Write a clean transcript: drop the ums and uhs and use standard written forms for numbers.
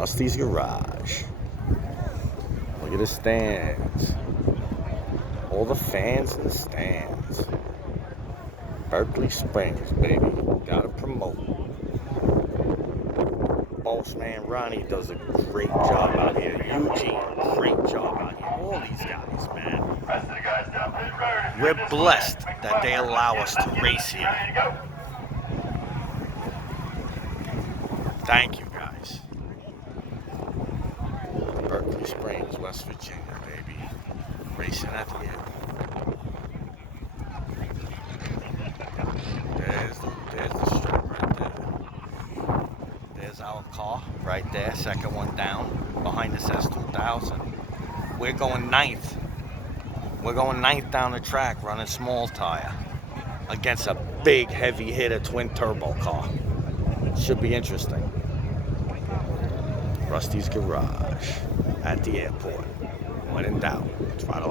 Rusty's Garage. Look at the stands. All the fans in the stands. Berkeley Springs, baby. Gotta promote. Boss man Ronnie does a great job out here. Eugene, great job out here. All these guys, man. We're blessed that they allow us to race here. Thank you, guys. Berkeley Springs, West Virginia, baby. Racing at the end. There's the strip right there. There's our car right there, second one down, behind us S2000. We're going ninth. We're going ninth down the track, running small tire against a big, heavy hitter twin turbo car. Should be interesting. Rusty's Garage at the airport. When in doubt, try to